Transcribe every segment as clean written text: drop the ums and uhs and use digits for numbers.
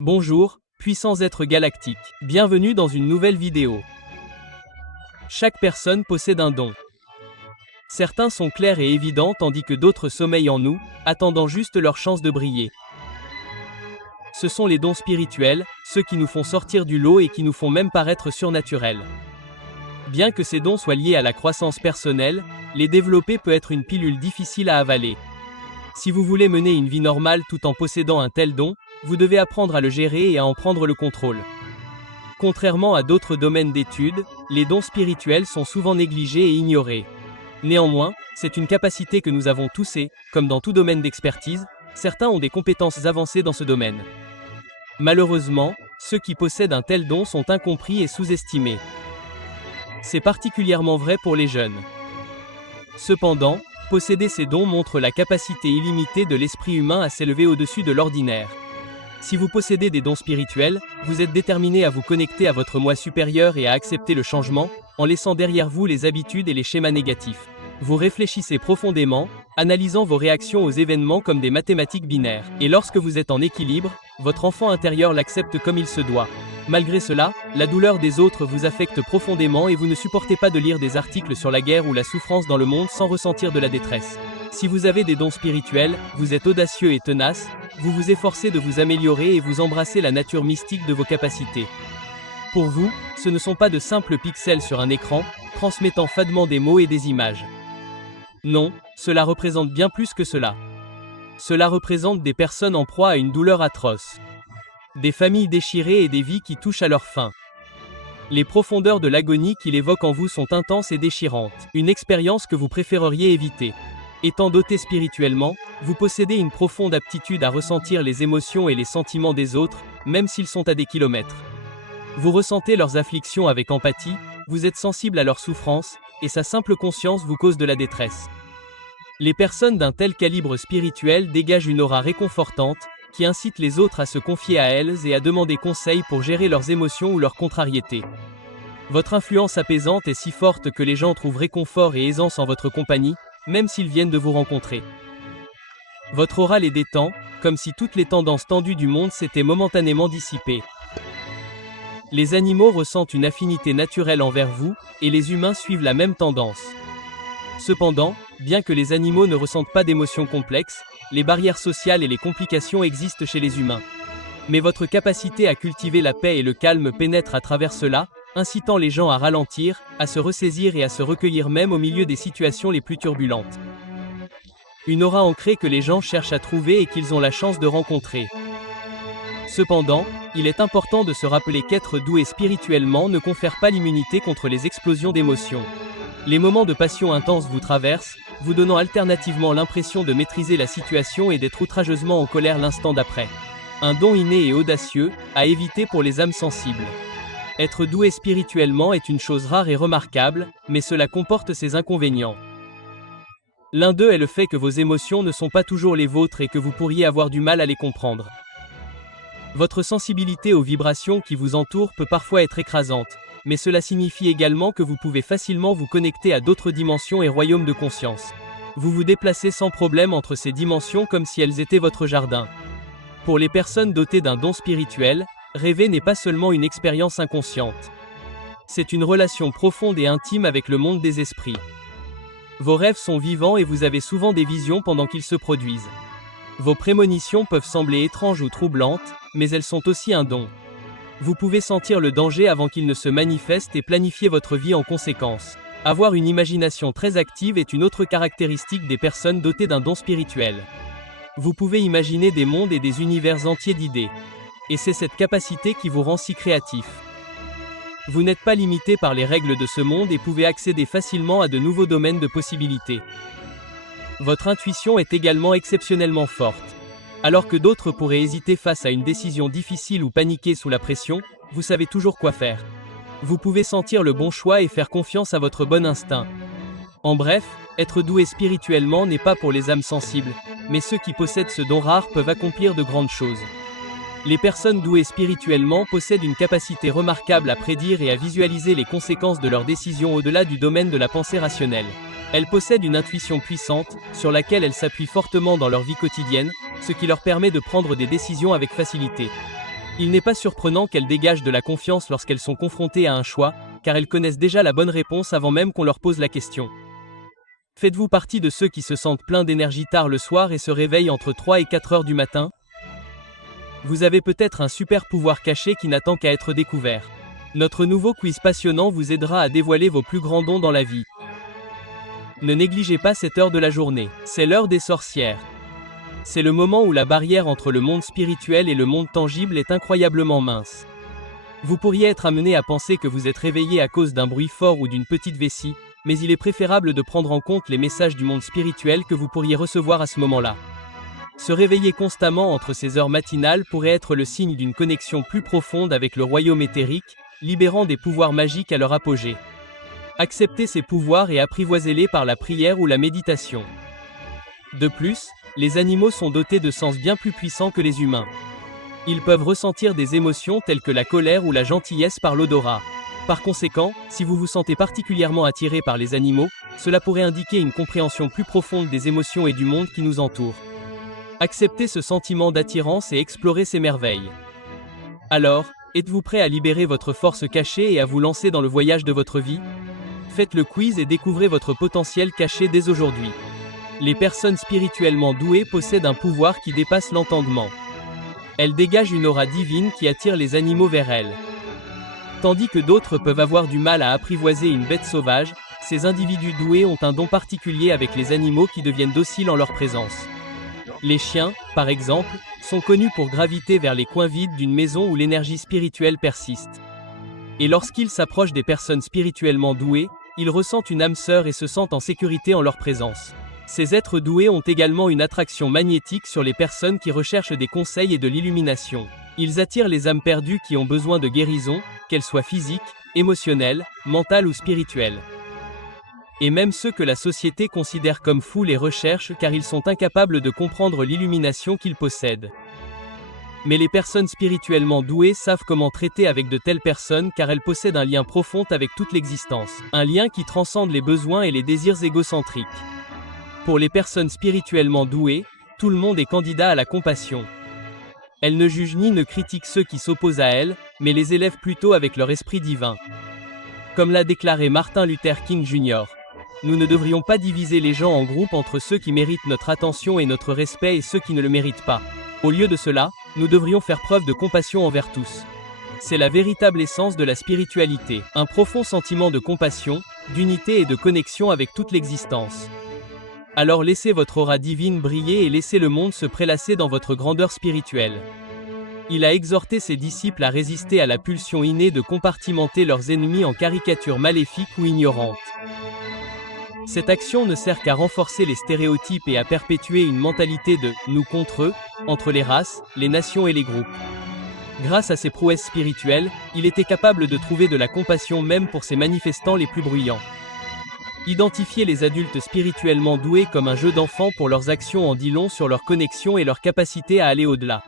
Bonjour, puissants êtres galactiques. Bienvenue dans une nouvelle vidéo. Chaque personne possède un don. Certains sont clairs et évidents tandis que d'autres sommeillent en nous, attendant juste leur chance de briller. Ce sont les dons spirituels, ceux qui nous font sortir du lot et qui nous font même paraître surnaturels. Bien que ces dons soient liés à la croissance personnelle, les développer peut être une pilule difficile à avaler. Si vous voulez mener une vie normale tout en possédant un tel don, vous devez apprendre à le gérer et à en prendre le contrôle. Contrairement à d'autres domaines d'études, les dons spirituels sont souvent négligés et ignorés. Néanmoins, c'est une capacité que nous avons tous et, comme dans tout domaine d'expertise, certains ont des compétences avancées dans ce domaine. Malheureusement, ceux qui possèdent un tel don sont incompris et sous-estimés. C'est particulièrement vrai pour les jeunes. Cependant, posséder ces dons montre la capacité illimitée de l'esprit humain à s'élever au-dessus de l'ordinaire. Si vous possédez des dons spirituels, vous êtes déterminé à vous connecter à votre moi supérieur et à accepter le changement, en laissant derrière vous les habitudes et les schémas négatifs. Vous réfléchissez profondément, analysant vos réactions aux événements comme des mathématiques binaires. Et lorsque vous êtes en équilibre, votre enfant intérieur l'accepte comme il se doit. Malgré cela, la douleur des autres vous affecte profondément et vous ne supportez pas de lire des articles sur la guerre ou la souffrance dans le monde sans ressentir de la détresse. Si vous avez des dons spirituels, vous êtes audacieux et tenace, vous vous efforcez de vous améliorer et vous embrassez la nature mystique de vos capacités. Pour vous, ce ne sont pas de simples pixels sur un écran, transmettant fadement des mots et des images. Non, cela représente bien plus que cela. Cela représente des personnes en proie à une douleur atroce. Des familles déchirées et des vies qui touchent à leur fin. Les profondeurs de l'agonie qu'il évoque en vous sont intenses et déchirantes, une expérience que vous préféreriez éviter. Étant doté spirituellement, vous possédez une profonde aptitude à ressentir les émotions et les sentiments des autres, même s'ils sont à des kilomètres. Vous ressentez leurs afflictions avec empathie, vous êtes sensible à leurs souffrances, et sa simple conscience vous cause de la détresse. Les personnes d'un tel calibre spirituel dégagent une aura réconfortante, qui incite les autres à se confier à elles et à demander conseil pour gérer leurs émotions ou leurs contrariétés. Votre influence apaisante est si forte que les gens trouvent réconfort et aisance en votre compagnie, même s'ils viennent de vous rencontrer. Votre aura les détend, comme si toutes les tendances tendues du monde s'étaient momentanément dissipées. Les animaux ressentent une affinité naturelle envers vous, et les humains suivent la même tendance. Cependant, bien que les animaux ne ressentent pas d'émotions complexes, les barrières sociales et les complications existent chez les humains. Mais votre capacité à cultiver la paix et le calme pénètre à travers cela, incitant les gens à ralentir, à se ressaisir et à se recueillir même au milieu des situations les plus turbulentes. Une aura ancrée que les gens cherchent à trouver et qu'ils ont la chance de rencontrer. Cependant, il est important de se rappeler qu'être doué spirituellement ne confère pas l'immunité contre les explosions d'émotions. Les moments de passion intense vous traversent, vous donnant alternativement l'impression de maîtriser la situation et d'être outrageusement en colère l'instant d'après. Un don inné et audacieux, à éviter pour les âmes sensibles. Être doué spirituellement est une chose rare et remarquable, mais cela comporte ses inconvénients. L'un d'eux est le fait que vos émotions ne sont pas toujours les vôtres et que vous pourriez avoir du mal à les comprendre. Votre sensibilité aux vibrations qui vous entourent peut parfois être écrasante, mais cela signifie également que vous pouvez facilement vous connecter à d'autres dimensions et royaumes de conscience. Vous vous déplacez sans problème entre ces dimensions comme si elles étaient votre jardin. Pour les personnes dotées d'un don spirituel, rêver n'est pas seulement une expérience inconsciente. C'est une relation profonde et intime avec le monde des esprits. Vos rêves sont vivants et vous avez souvent des visions pendant qu'ils se produisent. Vos prémonitions peuvent sembler étranges ou troublantes, mais elles sont aussi un don. Vous pouvez sentir le danger avant qu'il ne se manifeste et planifier votre vie en conséquence. Avoir une imagination très active est une autre caractéristique des personnes dotées d'un don spirituel. Vous pouvez imaginer des mondes et des univers entiers d'idées. Et c'est cette capacité qui vous rend si créatif. Vous n'êtes pas limité par les règles de ce monde et pouvez accéder facilement à de nouveaux domaines de possibilités. Votre intuition est également exceptionnellement forte. Alors que d'autres pourraient hésiter face à une décision difficile ou paniquer sous la pression, vous savez toujours quoi faire. Vous pouvez sentir le bon choix et faire confiance à votre bon instinct. En bref, être doué spirituellement n'est pas pour les âmes sensibles, mais ceux qui possèdent ce don rare peuvent accomplir de grandes choses. Les personnes douées spirituellement possèdent une capacité remarquable à prédire et à visualiser les conséquences de leurs décisions au-delà du domaine de la pensée rationnelle. Elles possèdent une intuition puissante, sur laquelle elles s'appuient fortement dans leur vie quotidienne, ce qui leur permet de prendre des décisions avec facilité. Il n'est pas surprenant qu'elles dégagent de la confiance lorsqu'elles sont confrontées à un choix, car elles connaissent déjà la bonne réponse avant même qu'on leur pose la question. Faites-vous partie de ceux qui se sentent pleins d'énergie tard le soir et se réveillent entre 3 et 4 heures du matin? Vous avez peut-être un super pouvoir caché qui n'attend qu'à être découvert. Notre nouveau quiz passionnant vous aidera à dévoiler vos plus grands dons dans la vie. Ne négligez pas cette heure de la journée, c'est l'heure des sorcières. C'est le moment où la barrière entre le monde spirituel et le monde tangible est incroyablement mince. Vous pourriez être amené à penser que vous êtes réveillé à cause d'un bruit fort ou d'une petite vessie, mais il est préférable de prendre en compte les messages du monde spirituel que vous pourriez recevoir à ce moment-là. Se réveiller constamment entre ces heures matinales pourrait être le signe d'une connexion plus profonde avec le royaume éthérique, libérant des pouvoirs magiques à leur apogée. Acceptez ces pouvoirs et apprivoisez-les par la prière ou la méditation. De plus, les animaux sont dotés de sens bien plus puissants que les humains. Ils peuvent ressentir des émotions telles que la colère ou la gentillesse par l'odorat. Par conséquent, si vous vous sentez particulièrement attiré par les animaux, cela pourrait indiquer une compréhension plus profonde des émotions et du monde qui nous entoure. Acceptez ce sentiment d'attirance et explorez ces merveilles. Alors, êtes-vous prêt à libérer votre force cachée et à vous lancer dans le voyage de votre vie? Faites le quiz et découvrez votre potentiel caché dès aujourd'hui. Les personnes spirituellement douées possèdent un pouvoir qui dépasse l'entendement. Elles dégagent une aura divine qui attire les animaux vers elles. Tandis que d'autres peuvent avoir du mal à apprivoiser une bête sauvage, ces individus doués ont un don particulier avec les animaux qui deviennent dociles en leur présence. Les chiens, par exemple, sont connus pour graviter vers les coins vides d'une maison où l'énergie spirituelle persiste. Et lorsqu'ils s'approchent des personnes spirituellement douées, ils ressentent une âme sœur et se sentent en sécurité en leur présence. Ces êtres doués ont également une attraction magnétique sur les personnes qui recherchent des conseils et de l'illumination. Ils attirent les âmes perdues qui ont besoin de guérison, qu'elles soient physiques, émotionnelles, mentales ou spirituelles. Et même ceux que la société considère comme fous les recherchent car ils sont incapables de comprendre l'illumination qu'ils possèdent. Mais les personnes spirituellement douées savent comment traiter avec de telles personnes car elles possèdent un lien profond avec toute l'existence, un lien qui transcende les besoins et les désirs égocentriques. Pour les personnes spirituellement douées, tout le monde est candidat à la compassion. Elles ne jugent ni ne critiquent ceux qui s'opposent à elles, mais les élèvent plutôt avec leur esprit divin. Comme l'a déclaré Martin Luther King Jr., nous ne devrions pas diviser les gens en groupes entre ceux qui méritent notre attention et notre respect et ceux qui ne le méritent pas. Au lieu de cela, nous devrions faire preuve de compassion envers tous. C'est la véritable essence de la spiritualité, un profond sentiment de compassion, d'unité et de connexion avec toute l'existence. Alors laissez votre aura divine briller et laissez le monde se prélasser dans votre grandeur spirituelle. Il a exhorté ses disciples à résister à la pulsion innée de compartimenter leurs ennemis en caricatures maléfiques ou ignorantes. Cette action ne sert qu'à renforcer les stéréotypes et à perpétuer une mentalité de « nous contre eux » entre les races, les nations et les groupes. Grâce à ses prouesses spirituelles, il était capable de trouver de la compassion même pour ses manifestants les plus bruyants. Identifier les adultes spirituellement doués comme un jeu d'enfant pour leurs actions en dit long sur leur connexion et leur capacité à aller au-delà.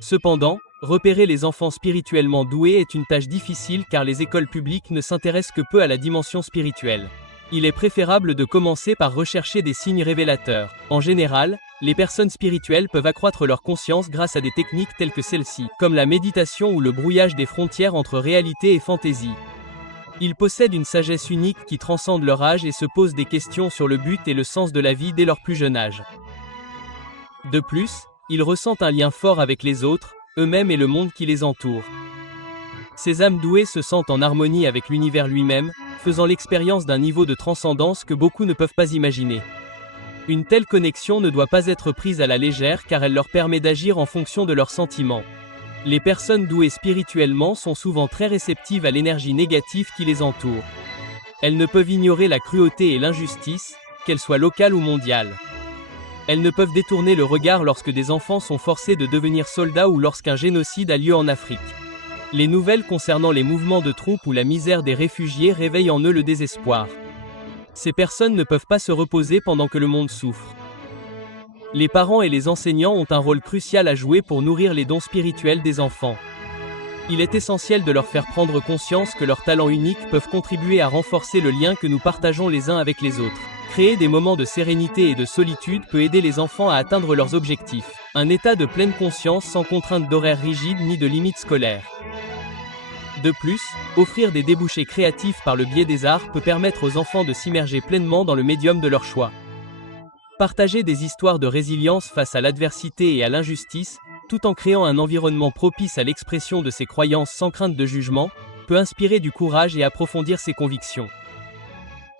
Cependant, repérer les enfants spirituellement doués est une tâche difficile car les écoles publiques ne s'intéressent que peu à la dimension spirituelle. Il est préférable de commencer par rechercher des signes révélateurs. En général, les personnes spirituelles peuvent accroître leur conscience grâce à des techniques telles que celle-ci, comme la méditation ou le brouillage des frontières entre réalité et fantaisie. Ils possèdent une sagesse unique qui transcende leur âge et se posent des questions sur le but et le sens de la vie dès leur plus jeune âge. De plus, ils ressentent un lien fort avec les autres, eux-mêmes et le monde qui les entoure. Ces âmes douées se sentent en harmonie avec l'univers lui-même, faisant l'expérience d'un niveau de transcendance que beaucoup ne peuvent pas imaginer. Une telle connexion ne doit pas être prise à la légère car elle leur permet d'agir en fonction de leurs sentiments. Les personnes douées spirituellement sont souvent très réceptives à l'énergie négative qui les entoure. Elles ne peuvent ignorer la cruauté et l'injustice, qu'elles soient locales ou mondiales. Elles ne peuvent détourner le regard lorsque des enfants sont forcés de devenir soldats ou lorsqu'un génocide a lieu en Afrique. Les nouvelles concernant les mouvements de troupes ou la misère des réfugiés réveillent en eux le désespoir. Ces personnes ne peuvent pas se reposer pendant que le monde souffre. Les parents et les enseignants ont un rôle crucial à jouer pour nourrir les dons spirituels des enfants. Il est essentiel de leur faire prendre conscience que leurs talents uniques peuvent contribuer à renforcer le lien que nous partageons les uns avec les autres. Créer des moments de sérénité et de solitude peut aider les enfants à atteindre leurs objectifs. Un état de pleine conscience sans contrainte d'horaire rigide ni de limites scolaires. De plus, offrir des débouchés créatifs par le biais des arts peut permettre aux enfants de s'immerger pleinement dans le médium de leur choix. Partager des histoires de résilience face à l'adversité et à l'injustice, tout en créant un environnement propice à l'expression de ses croyances sans crainte de jugement, peut inspirer du courage et approfondir ses convictions.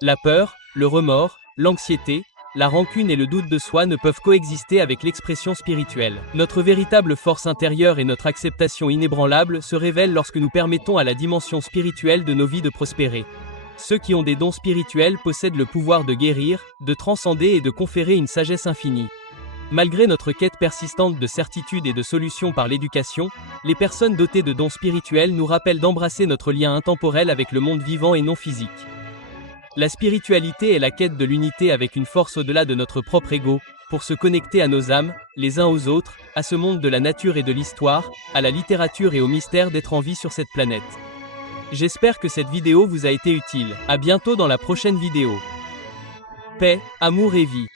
La peur, le remords, l'anxiété, la rancune et le doute de soi ne peuvent coexister avec l'expression spirituelle. Notre véritable force intérieure et notre acceptation inébranlable se révèlent lorsque nous permettons à la dimension spirituelle de nos vies de prospérer. Ceux qui ont des dons spirituels possèdent le pouvoir de guérir, de transcender et de conférer une sagesse infinie. Malgré notre quête persistante de certitude et de solutions par l'éducation, les personnes dotées de dons spirituels nous rappellent d'embrasser notre lien intemporel avec le monde vivant et non physique. La spiritualité est la quête de l'unité avec une force au-delà de notre propre ego, pour se connecter à nos âmes, les uns aux autres, à ce monde de la nature et de l'histoire, à la littérature et au mystère d'être en vie sur cette planète. J'espère que cette vidéo vous a été utile. À bientôt dans la prochaine vidéo. Paix, amour et vie.